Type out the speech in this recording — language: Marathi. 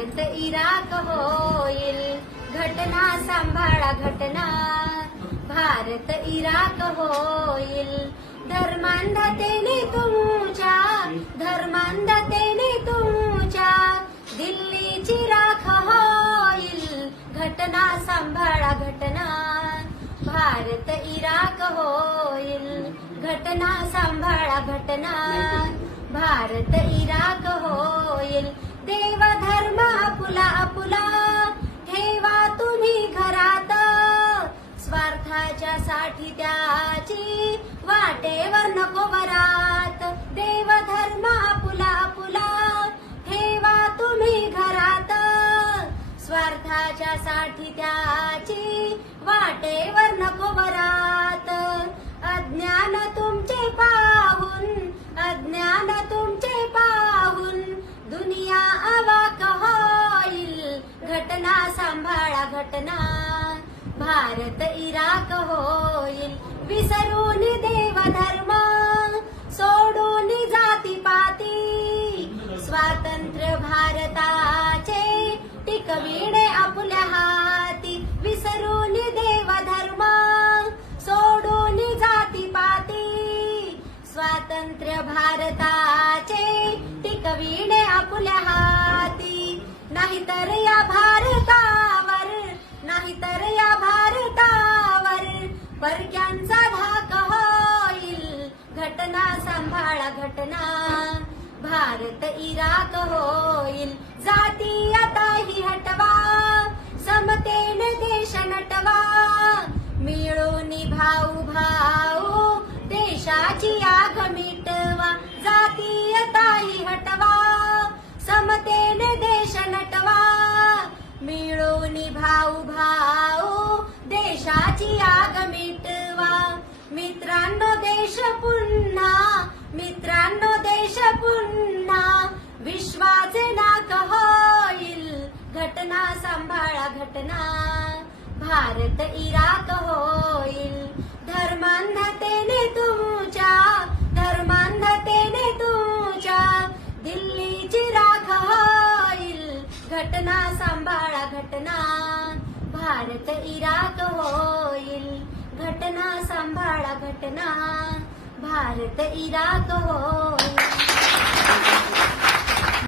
भारत इराक होईल. घटना सांभाळा घटना. भारत इराक होईल. धर्मांधतेने तुमच्या धर्मांधतेने तुमच्या दिल्लीची राख होईल. घटना सांभाळा घटना. भारत इराक होईल. घटना सांभाळा घटना. भारत इराक होईल. ठेवा तुम्ही घरात. स्वार्थाच्या साठी त्याची वाटेवर नको वरात. देव धर्म पुला आपुला. ठेवा तुम्ही घरात. स्वार्थाच्या साठी त्याची वाट घटना। भारत इराक होईल विसरून देवधर्म सोडून जाती पाती। स्वातंत्र्य भारताचे टिकविणे आपल्या हाती। विसरून देवधर्म सोडून जाती पाती। स्वातंत्र्य भारताचे टिकविणे आपल्या हाती। नाहीतर या भारता नाहीतर या भारतावर परक्यांचा धाक होईल. घटना सांभाळा घटना. भारत इराक होईल. जातीयताही हटवा. समतेने देश नटवा. मिळून भाऊ भाऊ मिळून भाऊ भाऊ देशाची आग मिटवा मित्रांनो देश पुन्हा मित्रांनो देश पुन्हा. विश्वाचे नाक होईल घटना सांभाळा घटना. भारत इराक होईल धर्मांधतेने घटना सांभाळा घटना. भारत इराक होईल. घटना सांभाळा घटना. भारत इराक होईल.